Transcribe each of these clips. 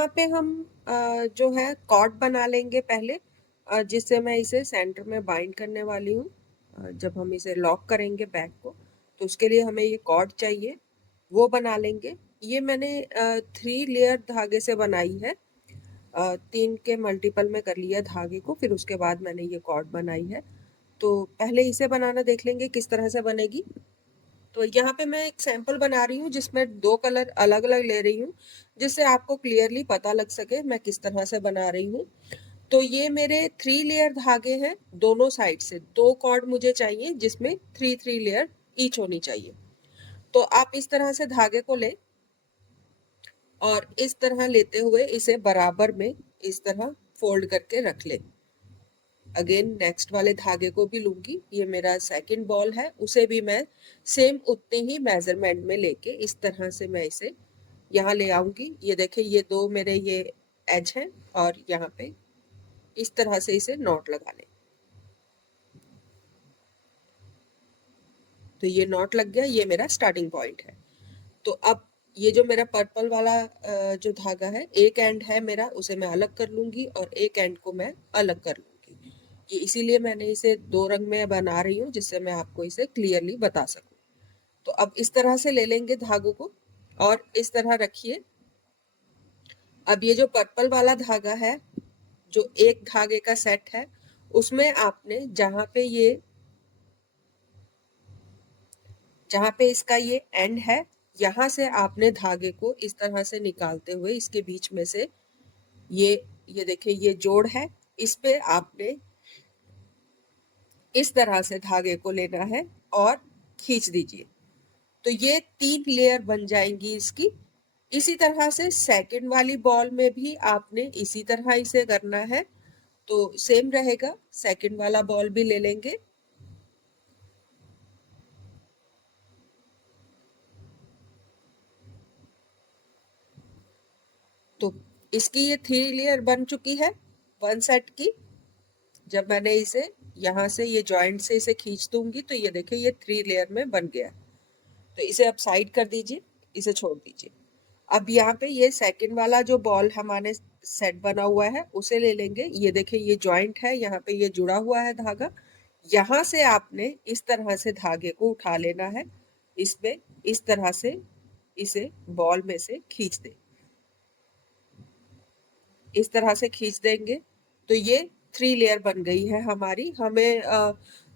यहाँ पे हम जो है कॉर्ड बना लेंगे पहले, जिससे मैं इसे सेंटर में बाइंड करने वाली हूँ। जब हम इसे लॉक करेंगे बैग को, तो उसके लिए हमें ये कॉर्ड चाहिए, वो बना लेंगे। ये मैंने 3 लेयर धागे से बनाई है। 3 के मल्टीपल में कर लिया धागे को, फिर उसके बाद मैंने ये कॉर्ड बनाई है। तो पहले इसे बनाना देख लेंगे किस तरह से बनेगी। तो यहाँ पे मैं एक सैंपल बना रही हूँ जिसमें 2 कलर अलग अलग ले रही हूँ, जिससे आपको क्लियरली पता लग सके मैं किस तरह से बना रही हूँ। तो ये मेरे 3 लेयर धागे हैं, दोनों साइड से 2 कॉर्ड मुझे चाहिए, जिसमें 3 लेयर ईच होनी चाहिए। तो आप इस तरह से धागे को लें और इस तरह लेते हुए इसे बराबर में इस तरह फोल्ड करके रख लें। अगेन नेक्स्ट वाले धागे को भी लूंगी, ये मेरा सेकंड बॉल है, उसे भी मैं सेम उतने ही मेजरमेंट में लेके इस तरह से मैं इसे यहाँ ले आऊंगी। ये देखिए, ये 2 मेरे ये एज हैं और यहाँ पे इस तरह से इसे नॉट लगा लें। तो ये नॉट लग गया, ये मेरा स्टार्टिंग पॉइंट है। तो अब ये जो मेरा पर्पल वाला जो धागा है, एक एंड है मेरा, उसे मैं अलग कर लूंगी और एक एंड को मैं अलग कर लूंगी। ये इसीलिए मैंने इसे 2 रंग में बना रही हूँ, जिससे मैं आपको इसे क्लियरली बता सकूं। तो अब इस तरह से ले लेंगे धागों को और इस तरह रखिए। अब ये जो पर्पल वाला धागा है, जो एक धागे का सेट है, उसमें आपने जहां पे इसका ये एंड है, यहां से आपने धागे को इस तरह से निकालते हुए इसके बीच में से ये ये देखिए, ये जोड़ है, इस पे आपने इस तरह से धागे को लेना है और खींच दीजिए। तो ये 3 लेयर बन जाएंगी इसकी। इसी तरह से सेकंड वाली बॉल में भी आपने इसी तरह इसे करना है। तो सेम रहेगा, सेकंड वाला बॉल भी ले लेंगे। तो इसकी ये 3 लेयर बन चुकी है 1 सेट की। जब मैंने इसे यहाँ से ये जॉइंट से इसे खींच दूंगी, तो ये देखिए, ये 3 लेयर में बन गया। तो इसे अब साइड कर दीजिए, इसे छोड़ दीजिए। अब यहाँ पे ये सेकंड वाला जो बॉल हमारे सेट बना हुआ है, उसे ले लेंगे। ये देखिए, ये जॉइंट है, यहाँ पे ये जुड़ा हुआ है धागा। यहाँ से आपने इस तरह से धागे को उठा लेना है, इसमें इस तरह से इसे बॉल में से खींच दे। इस तरह से खींच देंगे तो ये 3 लेयर बन गई है हमारी। हमें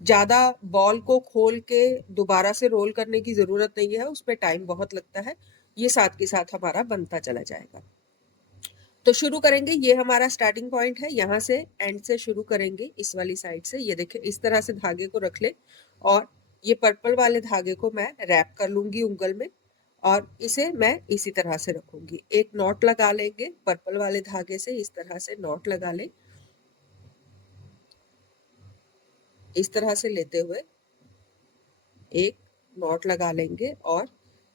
ज्यादा बॉल को खोल के दोबारा से रोल करने की जरूरत नहीं है, उसपे टाइम बहुत लगता है। ये साथ के साथ हमारा बनता चला जाएगा। तो शुरू करेंगे, ये हमारा स्टार्टिंग पॉइंट है, यहाँ से एंड से शुरू करेंगे, इस वाली साइड से। ये देखिए, इस तरह से धागे को रख ले और ये पर्पल वाले धागे को मैं रैप कर लूंगी उंगल में और इसे मैं इसी तरह से रखूंगी। एक नॉट लगा लेंगे पर्पल वाले धागे से, इस तरह से नॉट लगा ले, इस तरह से लेते हुए एक नॉट लगा लेंगे और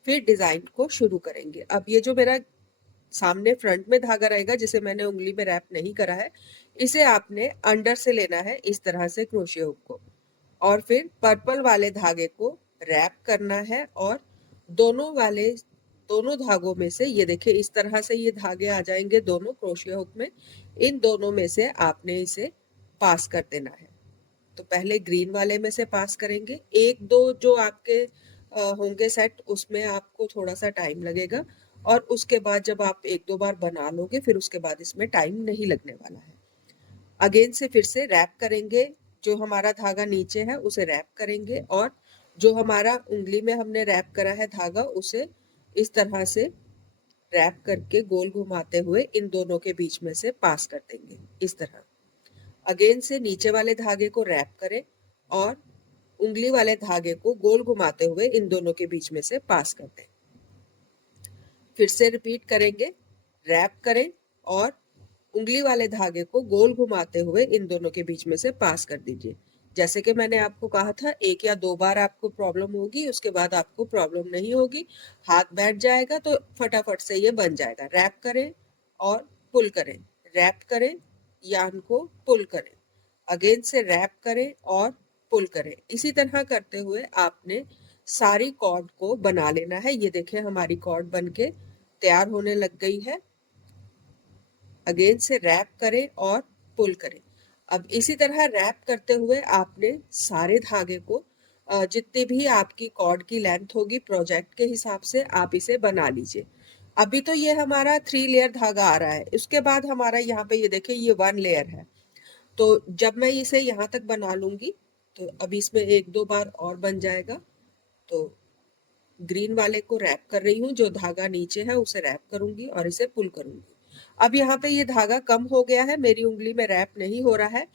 फिर डिजाइन को शुरू करेंगे। अब ये जो मेरा सामने फ्रंट में धागा रहेगा, जिसे मैंने उंगली में रैप नहीं करा है, इसे आपने अंडर से लेना है इस तरह से क्रोशिया हुक को, और फिर पर्पल वाले धागे को रैप करना है और दोनों धागों में से, ये देखिए, इस तरह से ये धागे आ जाएंगे दोनों क्रोशिया हुक में। इन दोनों में से आपने इसे पास कर देना है। तो पहले ग्रीन वाले में से पास करेंगे। एक दो जो आपके होंगे सेट, उसमें आपको थोड़ा सा टाइम लगेगा और उसके बाद जब आप 1-2 बार बना लोगे, फिर उसके बाद इसमें टाइम नहीं लगने वाला है। अगेन से फिर से रैप करेंगे, जो हमारा धागा नीचे है उसे रैप करेंगे और जो हमारा उंगली में हमने रैप करा है धागा, उसे इस तरह से रैप करके गोल घुमाते हुए इन दोनों के बीच में से पास कर देंगे इस तरह। अगेन से नीचे वाले धागे को रैप करें और उंगली वाले धागे को गोल घुमाते हुए इन दोनों के बीच में से पास कर दें। फिर से रिपीट करेंगे, रैप करें और उंगली वाले धागे को गोल घुमाते हुए इन दोनों के बीच में से पास कर दीजिए। जैसे कि मैंने आपको कहा था, 1 या 2 बार आपको प्रॉब्लम होगी, उसके बाद आपको प्रॉब्लम नहीं होगी, हाथ बैठ जाएगा तो फटाफट से ये बन जाएगा। रैप करें और पुल करें, रैप करें, यार्न को पुल करें, अगेन से रैप करें और पुल करें। इसी तरह करते हुए आपने सारी कॉर्ड को बना लेना है। ये देखिए, हमारी कॉर्ड बनके तैयार होने लग गई है। अगेन से रैप करें और पुल करें। अब इसी तरह रैप करते हुए आपने सारे धागे को जितनी भी आपकी कॉर्ड की लेंथ होगी प्रोजेक्ट के हिसाब से आप इसे बना लीजिए। अभी तो ये हमारा 3 लेयर धागा आ रहा है, उसके बाद हमारा यहाँ पे ये देखिए ये 1 लेयर है। तो जब मैं इसे यहाँ तक बना लूंगी तो अभी इसमें 1-2 बार और बन जाएगा। तो ग्रीन वाले को रैप कर रही हूँ, जो धागा नीचे है उसे रैप करूंगी और इसे पुल करूंगी। अब यहाँ पे ये धागा कम हो गया है, मेरी उंगली में रैप नहीं हो रहा है।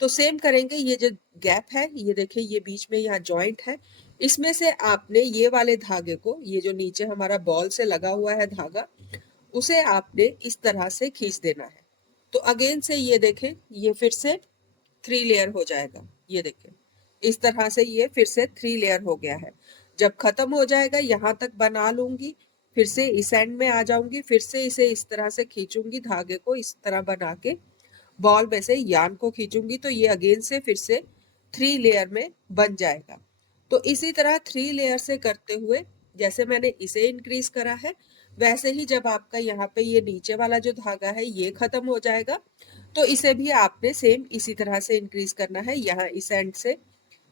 तो सेम करेंगे, ये जो गैप है ये देखिए ये बीच में यहाँ जॉइंट है, इसमें से आपने ये वाले धागे को, ये जो नीचे हमारा बॉल से लगा हुआ है धागा, उसे आपने इस तरह से खींच देना है। तो अगेन से ये देखें ये फिर से 3 लेयर हो जाएगा। ये देखें इस तरह से ये फिर से 3 लेयर हो गया है। जब खत्म हो जाएगा यहाँ तक बना लूंगी, फिर से इस एंड में आ जाऊंगी, फिर से इसे इस तरह से खींचूंगी, धागे को इस तरह बना के बॉल में से यान को खींचूंगी, तो ये अगेन से फिर से 3 लेयर में बन जाएगा। तो इसी तरह 3 लेयर से करते हुए जैसे मैंने इसे इंक्रीज करा है, वैसे ही जब आपका यहाँ पे ये नीचे वाला जो धागा है ये खत्म हो जाएगा, तो इसे भी आपने सेम इसी तरह से इंक्रीज करना है। यहाँ इस एंड से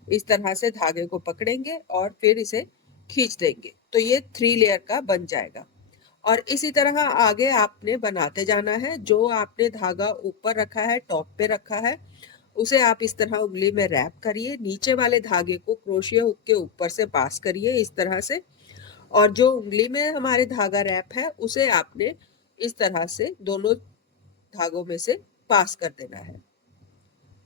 इस तरह से धागे को पकड़ेंगे और फिर इसे खींच देंगे, तो ये 3 लेयर का बन जाएगा। और इसी तरह आगे आपने बनाते जाना है। जो आपने धागा ऊपर रखा है, टॉप पे रखा है, उसे आप इस तरह उंगली में रैप करिए, नीचे वाले धागे को क्रोशिया हुक के ऊपर से पास करिए इस तरह से, और जो उंगली में हमारे धागा रैप है उसे आपने इस तरह से दोनों धागों में से पास कर देना है।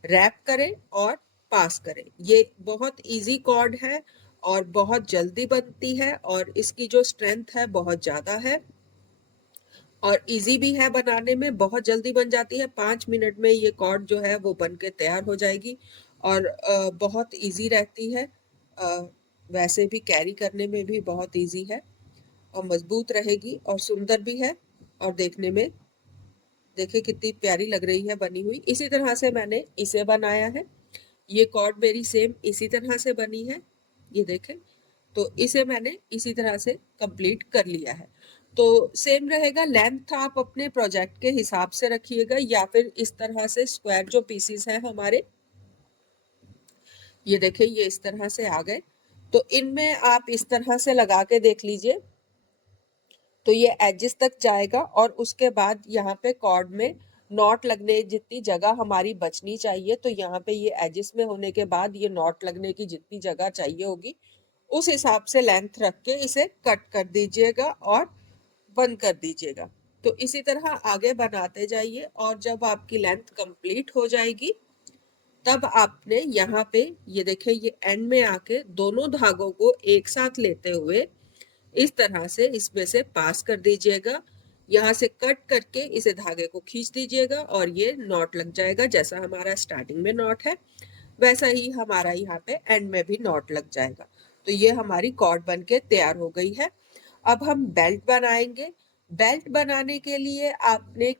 रैप करें और पास करें। ये बहुत इजी कॉर्ड है और बहुत जल्दी बनती है और इसकी जो स्ट्रेंथ है बहुत ज़्यादा है और इजी भी है बनाने में, बहुत जल्दी बन जाती है। 5 मिनट में ये कॉर्ड जो है वो बन के तैयार हो जाएगी और बहुत इजी रहती है। वैसे भी कैरी करने में भी बहुत इजी है और मजबूत रहेगी और सुंदर भी है और देखने में देखिए कितनी प्यारी लग रही है बनी हुई। इसी तरह से मैंने इसे बनाया है। ये कॉर्ड मेरी सेम इसी तरह से बनी है, ये देखें। तो इसे मैंने इसी तरह से कंप्लीट कर लिया है। तो सेम रहेगा, लेंथ आप अपने प्रोजेक्ट के हिसाब से रखिएगा या फिर इस तरह से स्क्वायर जो पीसीस हैं हमारे, ये देखें ये इस तरह से आ गए। तो इनमें आप इस तरह से लगा के देख लीजिए, तो ये एजेस तक जाएगा और उसके बाद यहाँ पे कॉर्ड में नॉट लगने जितनी जगह हमारी बचनी चाहिए, तो यहाँ पे ये एजेस में होने के बाद ये नॉट लगने की जितनी जगह चाहिए होगी उस हिसाब से लेंथ रख के इसे कट कर दीजिएगा और बंद कर दीजिएगा। तो इसी तरह आगे बनाते जाइए और जब आपकी लेंथ कंप्लीट हो जाएगी तब आपने यहाँ पे ये देखें ये एंड में आके दोनों धागों को एक साथ लेते हुए इस तरह से इसमें से पास कर दीजिएगा, यहाँ से कट करके इसे धागे को खींच दीजिएगा और ये नॉट लग जाएगा। जैसा हमारा स्टार्टिंग में नॉट है वैसा ही हमारा यहाँ पे एंड में भी नॉट लग जाएगा। तो ये हमारी कॉर्ड बन के तैयार हो गई है। अब हम बेल्ट बनाएंगे। बेल्ट बनाने के लिए आपने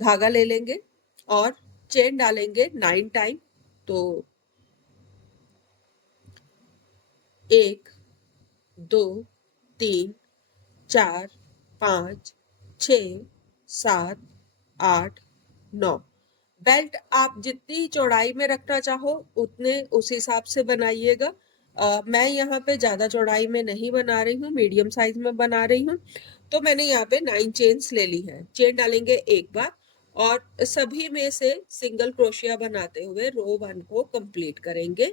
धागा ले लेंगे और चेन डालेंगे 9 टाइम। तो 1 2 3 4 5 6 7 8 9। बेल्ट आप जितनी चौड़ाई में रखना चाहो उतने उस हिसाब से बनाइएगा। मैं यहाँ पे ज़्यादा चौड़ाई में नहीं बना रही हूँ, मीडियम साइज में बना रही हूँ। तो मैंने यहाँ पे 9 चेन्स ले ली है। चेन डालेंगे एक बार और सभी में से सिंगल क्रोशिया बनाते हुए रो 1 को कंप्लीट करेंगे।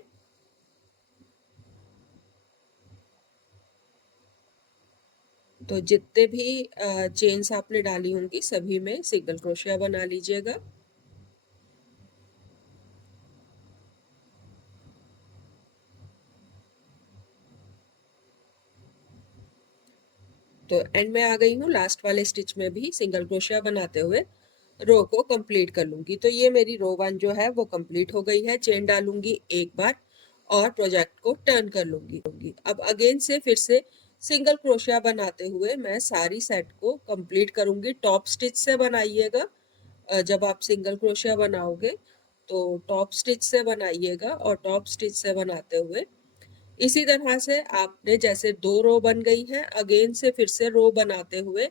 तो जितने भी चेन्स आपने डाली होंगी सभी में सिंगल क्रोशिया बना लीजिएगा। तो एंड में आ गई हूँ, लास्ट वाले स्टिच में भी सिंगल क्रोशिया बनाते हुए रो को कंप्लीट कर लूंगी। तो ये मेरी रो 1 जो है वो कंप्लीट हो गई है। चेन डालूंगी एक बार और प्रोजेक्ट को टर्न कर लूंगी। अब अगेन से फिर से सिंगल क्रोशिया बनाते हुए मैं सारी सेट को कंप्लीट करूंगी। टॉप स्टिच से बनाइएगा, जब आप सिंगल क्रोशिया बनाओगे तो टॉप स्टिच से बनाइएगा और टॉप स्टिच से बनाते हुए इसी तरह से आपने जैसे 2 रो बन गई है, अगेन से फिर से रो बनाते हुए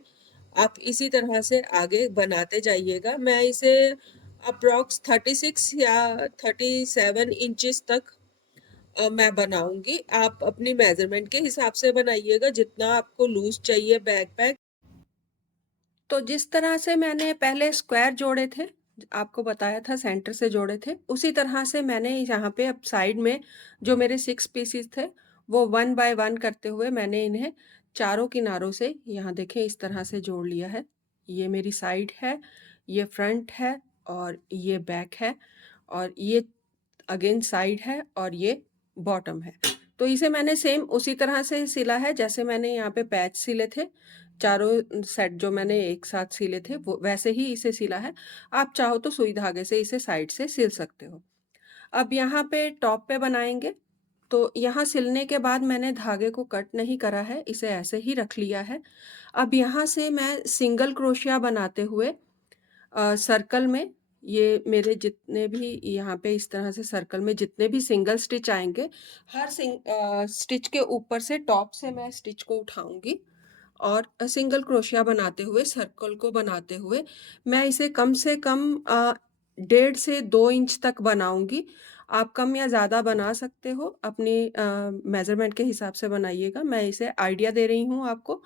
आप इसी तरह से आगे बनाते जाइएगा। मैं इसे अप्रॉक्स 36 या 37 इंचेस तक मैं बनाऊंगी। आप अपनी मेजरमेंट के हिसाब से बनाइएगा, जितना आपको लूज चाहिए बैकपैक। तो जिस तरह से मैंने पहले स्क्वायर जोड़े थे, आपको बताया था सेंटर से जोड़े थे, उसी तरह से मैंने यहाँ पे अब साइड में जो मेरे 6 पीसेस थे वो 1 बाय 1 करते हुए मैंने इन्हें चारों किनारों से यहाँ देखें इस तरह से जोड़ लिया है। ये मेरी साइड है, ये फ्रंट है और ये बैक है और ये अगेन साइड है और ये बॉटम है। तो इसे मैंने सेम उसी तरह से सिला है जैसे मैंने यहाँ पे पैच सिले थे, चारों सेट जो मैंने एक साथ सिले थे वो वैसे ही इसे सिला है। आप चाहो तो सुई धागे से इसे साइड से सिल सकते हो। अब यहाँ पे टॉप पे बनाएंगे, तो यहाँ सिलने के बाद मैंने धागे को कट नहीं करा है, इसे ऐसे ही रख लिया है। अब यहाँ से मैं सिंगल क्रोशिया बनाते हुए सर्कल में, ये मेरे जितने भी यहाँ पे इस तरह से सर्कल में जितने भी सिंगल स्टिच आएंगे, हर स्टिच के ऊपर से टॉप से मैं स्टिच को उठाऊंगी और सिंगल क्रोशिया बनाते हुए सर्कल को बनाते हुए मैं इसे कम से कम 1.5 से 2 इंच तक बनाऊंगी। आप कम या ज़्यादा बना सकते हो, अपनी मेज़रमेंट के हिसाब से बनाइएगा। मैं इसे आइडिया दे रही हूँ आपको।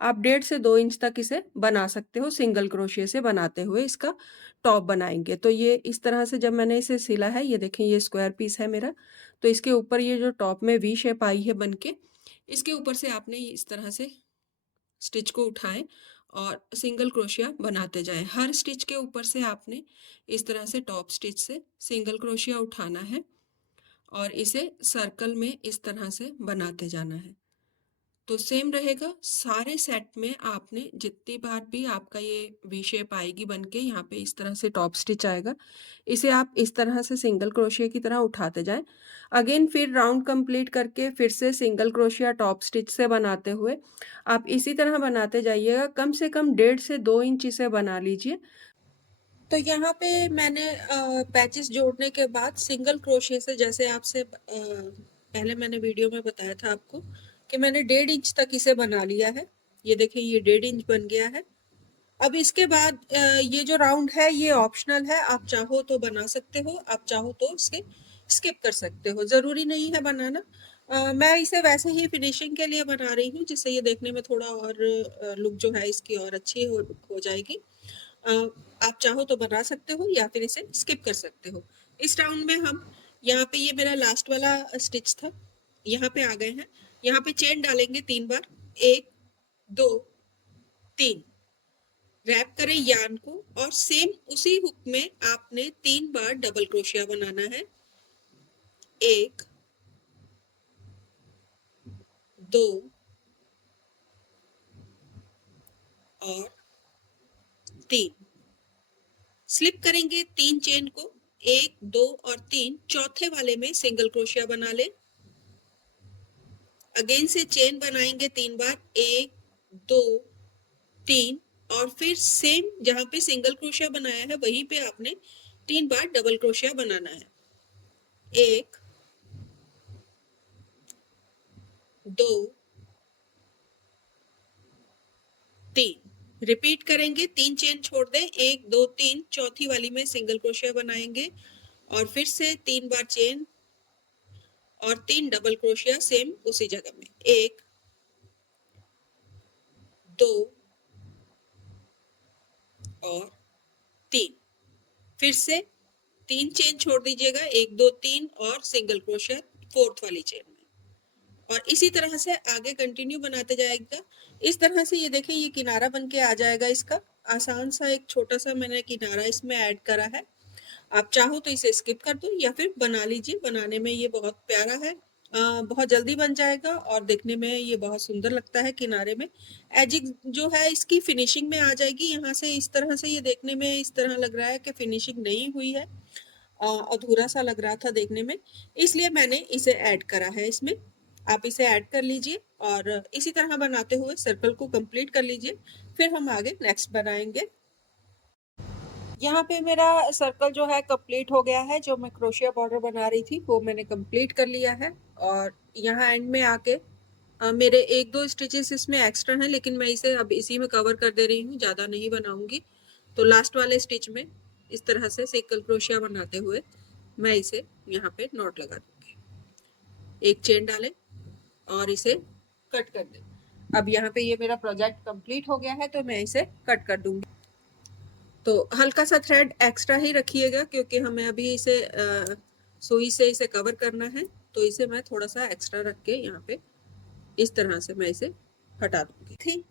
आप 1.5 से 2 इंच तक इसे बना सकते हो सिंगल क्रोशिया से बनाते हुए इसका टॉप बनाएंगे। तो ये इस तरह से जब मैंने इसे सिला है, ये देखें ये स्क्वायर पीस है मेरा, तो इसके ऊपर ये जो टॉप में वी शेप आई है बन के, इसके ऊपर से आपने इस तरह से स्टिच को उठाएं और सिंगल क्रोशिया बनाते जाएं। हर स्टिच के ऊपर से आपने इस तरह से टॉप स्टिच से सिंगल क्रोशिया उठाना है और इसे सर्कल में इस तरह से बनाते जाना है। तो सेम रहेगा सारे सेट में। आपने जितनी बार भी आपका ये वी शेप आएगी बनके, यहाँ पे इस तरह से टॉप स्टिच आएगा, इसे आप इस तरह से सिंगल क्रोशिया की तरह उठाते जाएं। अगेन फिर राउंड कंप्लीट करके फिर से सिंगल क्रोशिया टॉप स्टिच से बनाते हुए आप इसी तरह बनाते जाइएगा। कम से कम 1.5 से 2 इंच इसे बना लीजिए। तो यहाँ पे मैंने पैचेस जोड़ने के बाद सिंगल क्रोशिया से, जैसे आपसे पहले मैंने वीडियो में बताया था आपको कि मैंने 1.5 इंच तक इसे बना लिया है। ये देखिए ये 1.5 इंच बन गया है। अब इसके बाद ये जो राउंड है ये ऑप्शनल है, आप चाहो तो बना सकते हो, आप चाहो तो इसके स्किप कर सकते हो, ज़रूरी नहीं है बनाना। मैं इसे वैसे ही फिनिशिंग के लिए बना रही हूँ, जिससे ये देखने में थोड़ा और लुक जो है इसकी और अच्छी हो जाएगी। आप चाहो तो बना सकते हो या फिर इसे स्किप कर सकते हो। इस राउंड में हम यहाँ पे, ये मेरा लास्ट वाला स्टिच था, यहाँ पे आ गए हैं। यहाँ पे चेन डालेंगे 3 बार, 1 2 3, रैप करें यार्न को और सेम उसी हुक में आपने 3 बार डबल क्रोशिया बनाना है। 1 2 और 3, स्लिप करेंगे 3 चेन को, 1 2 और 3, चौथे वाले में सिंगल क्रोशिया बना ले। अगेन से चेन बनाएंगे 3 बार, 1 2 3, और फिर सेम जहां पे सिंगल क्रोशिया बनाया है वहीं पे आपने 3 बार डबल क्रोशिया बनाना है। 1 2 3, रिपीट करेंगे, 3 चेन छोड़ दें, 1 2 3, चौथी वाली में सिंगल क्रोशिया बनाएंगे और फिर से 3 बार चेन और 3 डबल क्रोशिया सेम उसी जगह में। 1 2 और 3, फिर से 3 चेन छोड़ दीजिएगा, 1 2 3 और सिंगल क्रोशिया फोर्थ वाली चेन में, और इसी तरह से आगे कंटिन्यू बनाते जाएगा। इस तरह से ये देखें ये किनारा बन के आ जाएगा इसका। आसान सा एक छोटा सा मैंने किनारा इसमें ऐड करा है। आप चाहो तो इसे स्किप कर दो या फिर बना लीजिए, बनाने में ये बहुत प्यारा है। बहुत जल्दी बन जाएगा और देखने में ये बहुत सुंदर लगता है। किनारे में एजिंग जो है इसकी फिनिशिंग में आ जाएगी। यहाँ से इस तरह से ये देखने में इस तरह लग रहा है कि फिनिशिंग नहीं हुई है, अधूरा सा लग रहा था देखने में, इसलिए मैंने इसे ऐड करा है इसमें। आप इसे ऐड कर लीजिए और इसी तरह बनाते हुए सर्कल को कंप्लीट कर लीजिए। फिर हम आगे नेक्स्ट बनाएंगे। यहाँ पे मेरा सर्कल जो है कंप्लीट हो गया है। जो मैं क्रोशिया बॉर्डर बना रही थी वो मैंने कंप्लीट कर लिया है और यहाँ एंड में आके मेरे 1-2 स्टिचेस इसमें एक्स्ट्रा हैं, लेकिन मैं इसे अब इसी में कवर कर दे रही हूँ, ज़्यादा नहीं बनाऊंगी। तो लास्ट वाले स्टिच में इस तरह से सिंगल क्रोशिया बनाते हुए मैं इसे यहाँ पे नॉट लगा दूंगी। एक चेन डालें और इसे कट कर दें। अब यहाँ पे ये मेरा प्रोजेक्ट कंप्लीट हो गया है, तो मैं इसे कट कर दूंगी। तो हल्का सा थ्रेड एक्स्ट्रा ही रखिएगा, क्योंकि हमें अभी इसे सुई से इसे कवर करना है। तो इसे मैं थोड़ा सा एक्स्ट्रा रख के यहाँ पे इस तरह से मैं इसे हटा दूंगी। ठीक,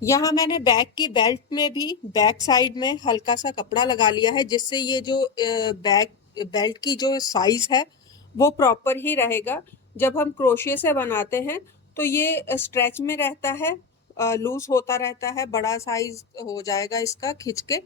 यहाँ मैंने बैक की बेल्ट में भी बैक साइड में हल्का सा कपड़ा लगा लिया है, जिससे ये जो बैक बेल्ट की जो साइज है वो प्रॉपर ही रहेगा। जब हम क्रोशिया से बनाते हैं तो ये स्ट्रेच में रहता है, लूज होता रहता है, बड़ा साइज हो जाएगा इसका खिंच के।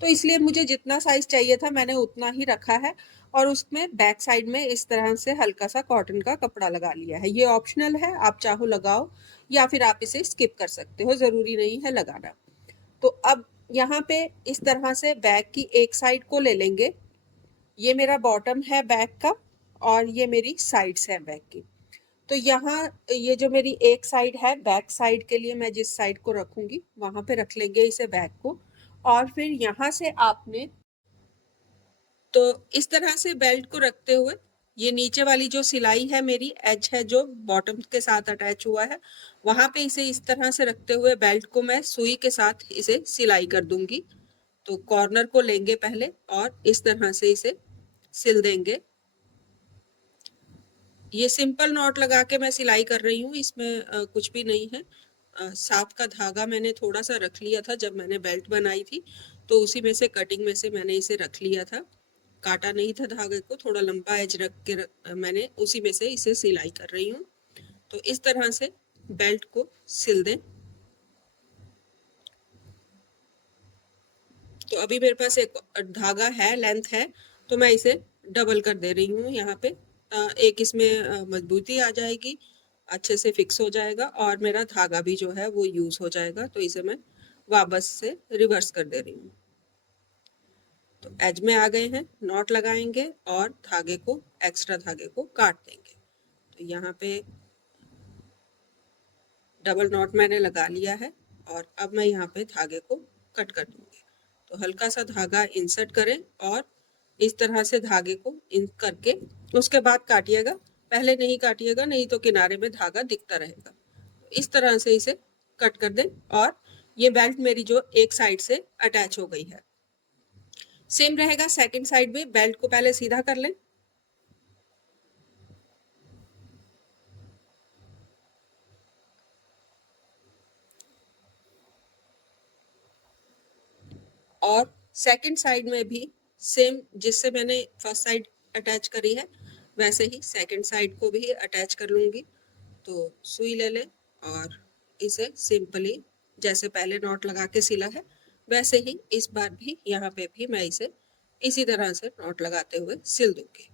तो इसलिए मुझे जितना साइज चाहिए था मैंने उतना ही रखा है, और उसमें बैक साइड में इस तरह से हल्का सा कॉटन का कपड़ा लगा लिया है। ये ऑप्शनल है, आप चाहो लगाओ या फिर आप इसे स्किप कर सकते हो, ज़रूरी नहीं है लगाना। तो अब यहाँ पे इस तरह से बैक की एक साइड को ले लेंगे। ये मेरा बॉटम है बैक का और ये मेरी साइड्स है बैक की। तो यहाँ ये जो मेरी एक साइड है बैक साइड के लिए मैं जिस साइड को रखूंगी वहां पे रख लेंगे इसे बैक को। और फिर यहाँ से आपने तो इस तरह से बेल्ट को रखते हुए ये नीचे वाली जो सिलाई है मेरी एज है जो बॉटम के साथ अटैच हुआ है, वहां पे इसे इस तरह से रखते हुए बेल्ट को मैं सुई के साथ इसे सिलाई कर दूंगी। तो कॉर्नर को लेंगे पहले और इस तरह से इसे सिल देंगे। ये सिंपल नॉट लगा के मैं सिलाई कर रही हूँ, इसमें कुछ भी नहीं है। साफ का धागा मैंने थोड़ा सा रख लिया था जब मैंने बेल्ट बनाई थी, तो उसी में से कटिंग में से मैंने इसे रख लिया था, काटा नहीं था धागे को, थोड़ा लंबा एज रख के मैंने उसी में से इसे सिलाई कर रही हूँ। तो इस तरह से बेल्ट को सिल दें। तो अभी मेरे पास एक धागा है, लेंथ है, तो मैं इसे डबल कर दे रही हूँ यहाँ पे। एक इसमें मजबूती आ जाएगी, अच्छे से फिक्स हो जाएगा और मेरा धागा भी जो है वो यूज हो जाएगा। तो इसे मैं वापस से रिवर्स कर दे रही हूँ। तो एज में आ गए हैं, नॉट लगाएंगे और धागे को एक्स्ट्रा धागे को काट देंगे। तो यहाँ पे डबल नॉट मैंने लगा लिया है और अब मैं यहाँ पे धागे को कट कर दूंगी। तो हल्का सा धागा इंसर्ट करें और इस तरह से धागे को इन करके उसके बाद काटिएगा, पहले नहीं काटिएगा, नहीं तो किनारे में धागा दिखता रहेगा। तो इस तरह से इसे कट कर दें और ये बेल्ट मेरी जो एक साइड से अटैच हो गई है। सेम रहेगा सेकंड साइड में, बेल्ट को पहले सीधा कर लें और सेकंड साइड में भी सेम जिससे मैंने फर्स्ट साइड अटैच करी है वैसे ही सेकंड साइड को भी अटैच कर लूंगी। तो सुई ले लें और इसे सिंपली जैसे पहले नॉट लगा के सिला है वैसे ही इस बार भी यहाँ पे भी मैं इसे इसी तरह से नॉट लगाते हुए सिल दूंगी।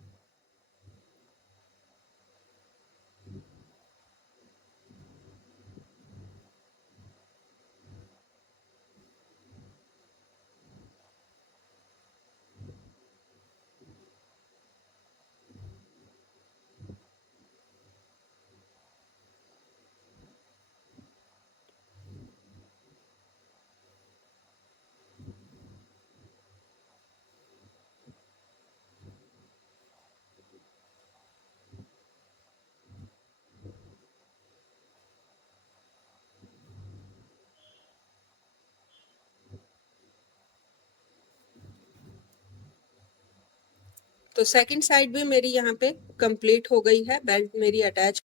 तो सेकंड साइड भी मेरी यहाँ पे कंप्लीट हो गई है, बेल्ट मेरी अटैच।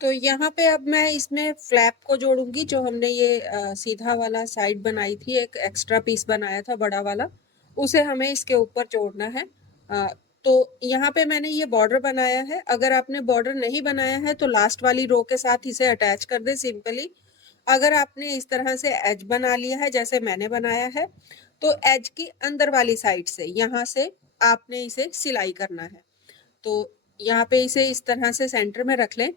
तो यहाँ पे अब मैं इसमें फ्लैप को जोड़ूंगी, जो हमने ये सीधा वाला साइड बनाई थी, एक एक्स्ट्रा पीस बनाया था बड़ा वाला, उसे हमें इसके ऊपर जोड़ना है। तो यहाँ पे मैंने ये बॉर्डर बनाया है, अगर आपने बॉर्डर नहीं बनाया है तो लास्ट वाली रो के साथ इसे अटैच कर दे सिंपली। अगर आपने इस तरह से एज बना लिया है जैसे मैंने बनाया है, तो एज की अंदर वाली साइड से यहाँ से आपने इसे सिलाई करना है। तो यहाँ पे इसे इस तरह से सेंटर में रख लें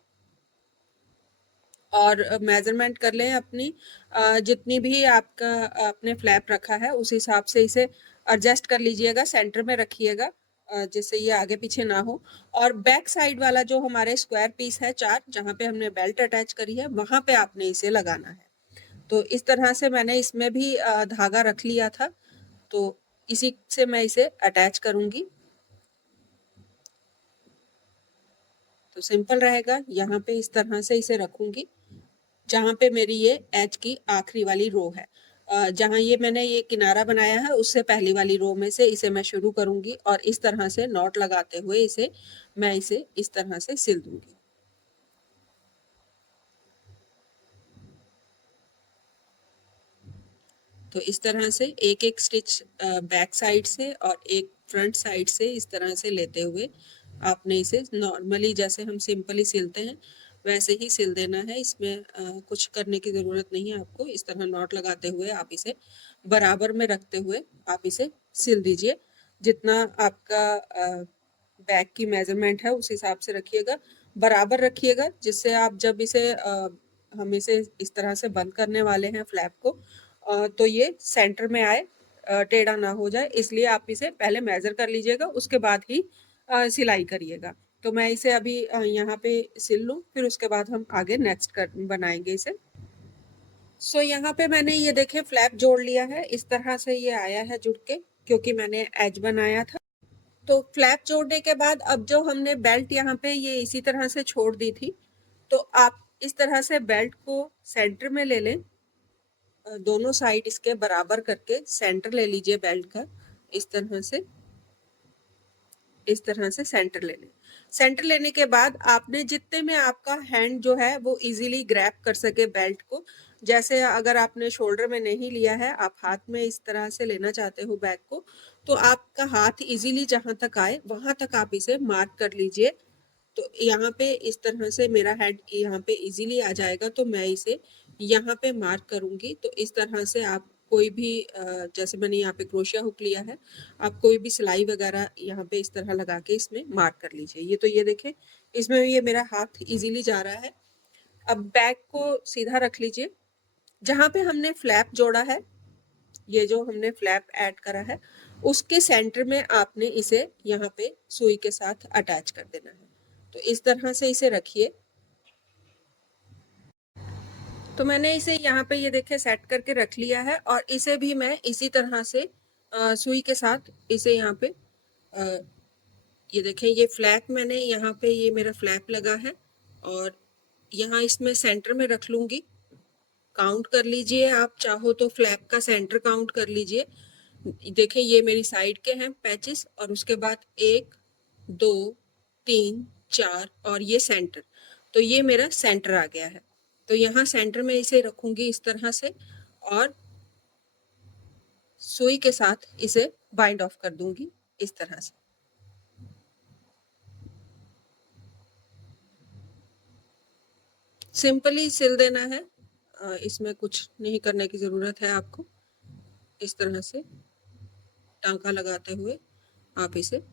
और मेजरमेंट कर लें अपनी, जितनी भी आपका आपने फ्लैप रखा है उस हिसाब से इसे एडजस्ट कर लीजिएगा, सेंटर में रखिएगा। जिससे ये आगे पीछे ना हो। और बैक साइड वाला जो हमारे स्क्वायर पीस है 4, जहाँ पे हमने बेल्ट अटैच करी है, वहां पे आपने इसे लगाना है। तो इस तरह से मैंने इसमें भी धागा रख लिया था, तो इसी से मैं इसे अटैच करूंगी। तो सिंपल रहेगा, यहाँ पे इस तरह से इसे रखूंगी, जहाँ पे मेरी ये एच की आखिरी वाली रो है। जहाँ ये मैंने ये किनारा बनाया है, उससे पहली वाली रो में से इसे मैं शुरू करूंगी और इस तरह से नॉट लगाते हुए मैं इसे इस तरह से सिल दूंगी। तो इस तरह से एक एक स्टिच बैक साइड से और एक फ्रंट साइड से इस तरह से लेते हुए आपने इसे नॉर्मली जैसे हम सिंपली सिलते हैं वैसे ही सिल देना है। इसमें कुछ करने की ज़रूरत नहीं है आपको। इस तरह नॉट लगाते हुए आप इसे बराबर में रखते हुए आप इसे सिल दीजिए। जितना आपका बैक की मेजरमेंट है उस हिसाब से रखिएगा, बराबर रखिएगा, जिससे आप जब इसे हम इसे इस तरह से बंद करने वाले हैं फ्लैप को, तो ये सेंटर में आए, टेढ़ा ना हो जाए, इसलिए आप इसे पहले मेजर कर लीजिएगा, उसके बाद ही सिलाई करिएगा। तो मैं इसे अभी यहाँ पे सिल लूँ, फिर उसके बाद हम आगे नेक्स्ट बनाएंगे इसे। सो यहाँ पे मैंने ये देखे फ्लैप जोड़ लिया है, इस तरह से ये आया है जुड़ के, क्योंकि मैंने एज बनाया था। तो फ्लैप जोड़ने के बाद अब जो हमने बेल्ट यहाँ पे ये इसी तरह से छोड़ दी थी, तो आप इस तरह से बेल्ट को सेंटर में ले लें, दोनों साइड इसके बराबर करके सेंटर ले लीजिए बेल्ट का, इस तरह से सेंटर ले लें। सेंटर लेने के बाद आपने जितने में आपका हैंड जो है वो इजीली ग्रैब कर सके बेल्ट को, जैसे अगर आपने शोल्डर में नहीं लिया है, आप हाथ में इस तरह से लेना चाहते हो बैग को, तो आपका हाथ इजीली जहां तक आए वहां तक आप इसे मार्क कर लीजिए। तो यहाँ पे इस तरह से मेरा हेड यहाँ पे इजीली आ जाएगा, तो मैं इसे यहाँ पे मार्क करूंगी। तो इस तरह से आप कोई भी जैसे मैंने यहाँ पे क्रोशिया हुक लिया है, आप कोई भी सिलाई वगैरह यहाँ पे इस तरह लगा के इसमें मार्क कर लीजिए। ये तो ये देखें, इसमें ये मेरा हाथ इजीली जा रहा है। अब बैग को सीधा रख लीजिए, जहाँ पे हमने फ्लैप जोड़ा है, ये जो हमने फ्लैप ऐड करा है, उसके सेंटर में आपने इसे यहाँ पे सुई के साथ अटैच कर देना है। तो इस तरह से इसे रखिए। तो मैंने इसे यहाँ पे ये देखे सेट करके रख लिया है, और इसे भी मैं इसी तरह से सुई के साथ इसे यहाँ पे ये देखें, ये फ्लैप मैंने यहाँ पे ये मेरा फ्लैप लगा है, और यहाँ इसमें सेंटर में रख लूंगी। काउंट कर लीजिए, आप चाहो तो फ्लैप का सेंटर काउंट कर लीजिए। देखें ये मेरी साइड के हैं पैचेस, और उसके बाद 1 2 3 4 और ये सेंटर, तो ये मेरा सेंटर आ गया है। तो यहाँ सेंटर में इसे रखूंगी इस तरह से, और सुई के साथ इसे बाइंड ऑफ कर दूंगी इस तरह से। सिंपली सिल देना है, इसमें कुछ नहीं करने की जरूरत है आपको। इस तरह से टांका लगाते हुए आप इसे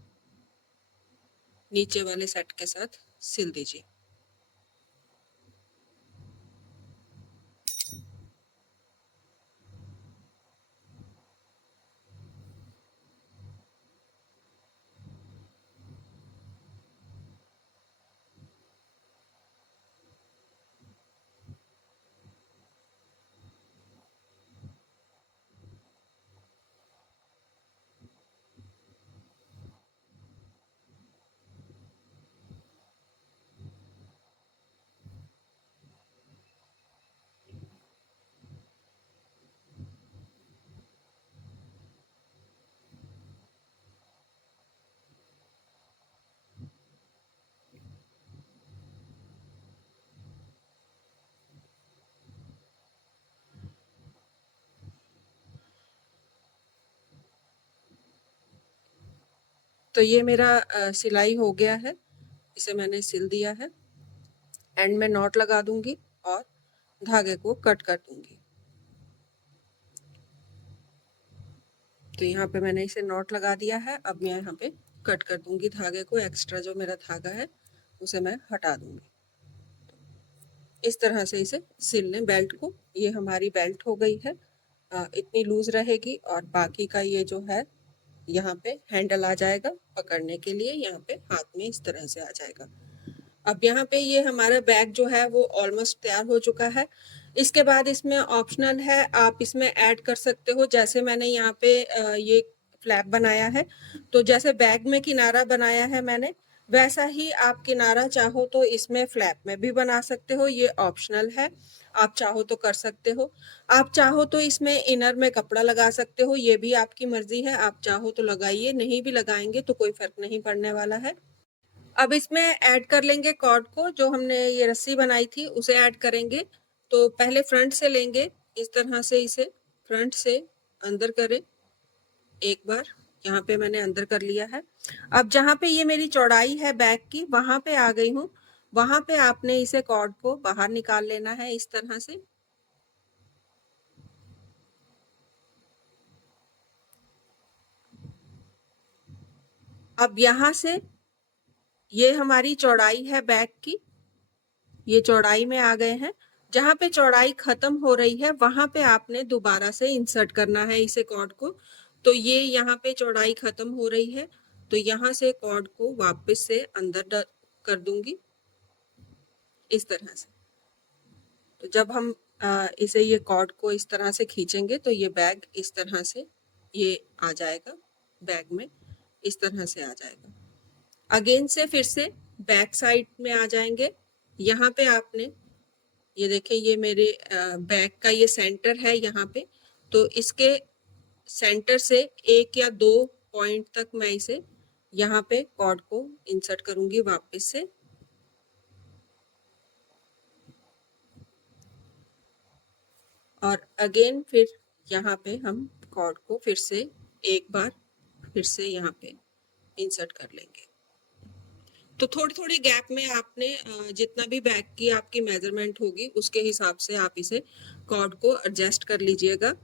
नीचे वाले सेट के साथ सिल दीजिए। तो ये मेरा सिलाई हो गया है, इसे मैंने सिल दिया है। एंड में नॉट लगा दूंगी और धागे को कट कर दूंगी। तो यहाँ पे मैंने इसे नॉट लगा दिया है, अब मैं यहाँ पे कट कर दूंगी धागे को। एक्स्ट्रा जो मेरा धागा है उसे मैं हटा दूंगी। इस तरह से इसे सिल लें बेल्ट को। ये हमारी बेल्ट हो गई है, इतनी लूज रहेगी, और बाकी का ये जो है यहाँ पे हैंडल आ जाएगा पकड़ने के लिए, यहाँ पे हाथ में इस तरह से आ जाएगा। अब यहाँ पे ये हमारा बैग जो है वो ऑलमोस्ट तैयार हो चुका है। इसके बाद इसमें ऑप्शनल है, आप इसमें ऐड कर सकते हो। जैसे मैंने यहाँ पे ये फ्लैप बनाया है, तो जैसे बैग में किनारा बनाया है मैंने, वैसा ही आप किनारा चाहो तो इसमें फ्लैप में भी बना सकते हो। ये ऑप्शनल है, आप चाहो तो कर सकते हो। आप चाहो तो इसमें इनर में कपड़ा लगा सकते हो, ये भी आपकी मर्जी है। आप चाहो तो लगाइए, नहीं भी लगाएंगे तो कोई फर्क नहीं पड़ने वाला है। अब इसमें ऐड कर लेंगे कॉर्ड को, जो हमने ये रस्सी बनाई थी उसे ऐड करेंगे। तो पहले फ्रंट से लेंगे, इस तरह से इसे फ्रंट से अंदर करें एक बार। यहाँ पे मैंने अंदर कर लिया है। अब जहाँ पे ये मेरी चौड़ाई है बैक की, वहां पे आ गई हूँ। वहां पे आपने इसे कॉर्ड को बाहर निकाल लेना है इस तरह से। अब यहाँ से ये हमारी चौड़ाई है बैक की, ये चौड़ाई में आ गए हैं। जहां पे चौड़ाई खत्म हो रही है वहां पे आपने दोबारा से इंसर्ट करना है इसे कॉर्ड को। तो ये यहाँ पे चौड़ाई खत्म हो रही है, तो यहाँ से कॉर्ड को वापस से अंदर कर दूंगी इस तरह से। तो जब हम इसे ये कॉर्ड को इस तरह से खींचेंगे तो ये बैग इस तरह से ये आ जाएगा, बैग में इस तरह से आ जाएगा। अगेन से फिर से बैक साइड में आ जाएंगे। यहाँ पे आपने ये देखें, ये मेरे बैक का ये सेंटर है यहाँ पे, तो इसके सेंटर से 1 या 2 पॉइंट तक मैं इसे यहाँ पे कॉर्ड को इंसर्ट करूंगी वापस से। और अगेन फिर यहाँ पे हम कॉर्ड को फिर से एक बार फिर से यहाँ पे इंसर्ट कर लेंगे। तो थोड़ी थोड़ी गैप में आपने जितना भी बैक की आपकी मेजरमेंट होगी उसके हिसाब से आप इसे कॉर्ड को एडजस्ट कर लीजिएगा।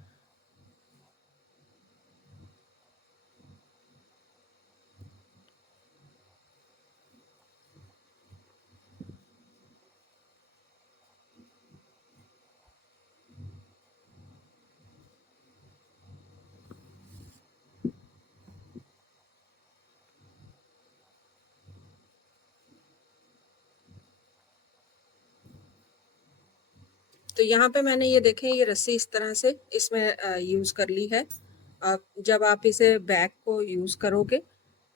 तो यहाँ पे मैंने ये देखें, ये रस्सी इस तरह से इसमें यूज कर ली है। अब जब आप इसे बैक को यूज करोगे,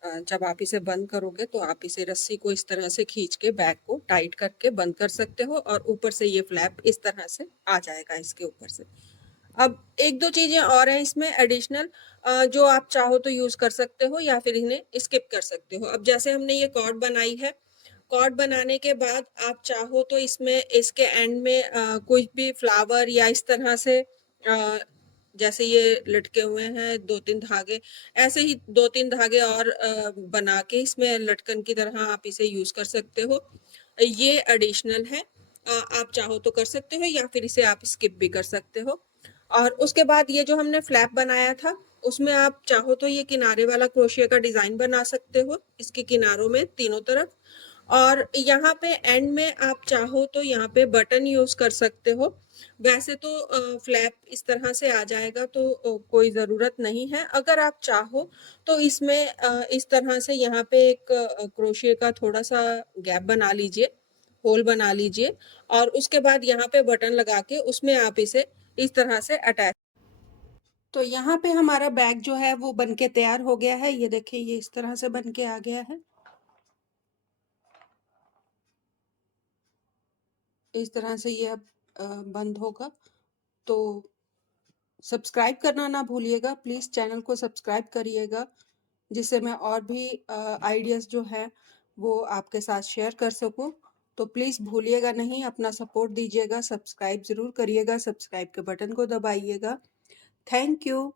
जब आप इसे बंद करोगे तो आप इसे रस्सी को इस तरह से खींच के बैक को टाइट करके बंद कर सकते हो, और ऊपर से ये फ्लैप इस तरह से आ जाएगा इसके ऊपर से। अब एक दो चीजें और हैं इसमें एडिशनल, जो आप चाहो तो यूज कर सकते हो या फिर इन्हें स्किप कर सकते हो। अब जैसे हमने ये कॉर्ड बनाई है, कॉर्ड बनाने के बाद आप चाहो तो इसमें इसके एंड में कुछ भी फ्लावर या इस तरह से जैसे ये लटके हुए हैं 2-3 धागे, ऐसे ही 2-3 धागे और बना के इसमें लटकन की तरह आप इसे यूज कर सकते हो। ये एडिशनल है, आप चाहो तो कर सकते हो या फिर इसे आप स्किप भी कर सकते हो। और उसके बाद ये जो हमने फ्लैप बनाया था उसमें आप चाहो तो ये किनारे वाला क्रोशिया का डिजाइन बना सकते हो इसके किनारों में तीनों तरफ। और यहाँ पे एंड में आप चाहो तो यहाँ पे बटन यूज कर सकते हो। वैसे तो फ्लैप इस तरह से आ जाएगा, तो कोई ज़रूरत नहीं है। अगर आप चाहो तो इसमें इस तरह से यहाँ पे एक क्रोशिया का थोड़ा सा गैप बना लीजिए, होल बना लीजिए, और उसके बाद यहाँ पे बटन लगा के उसमें आप इसे इस तरह से अटैच। तो यहाँ पे हमारा बैग जो है वो बनके तैयार हो गया है। ये देखिए, ये इस तरह से बनके आ गया है। इस तरह से ये अब बंद होगा। तो सब्सक्राइब करना ना भूलिएगा, प्लीज़ चैनल को सब्सक्राइब करिएगा, जिससे मैं और भी आइडियाज़ जो हैं वो आपके साथ शेयर कर सकूं। तो प्लीज़ भूलिएगा नहीं, अपना सपोर्ट दीजिएगा, सब्सक्राइब ज़रूर करिएगा, सब्सक्राइब के बटन को दबाइएगा। Thank you.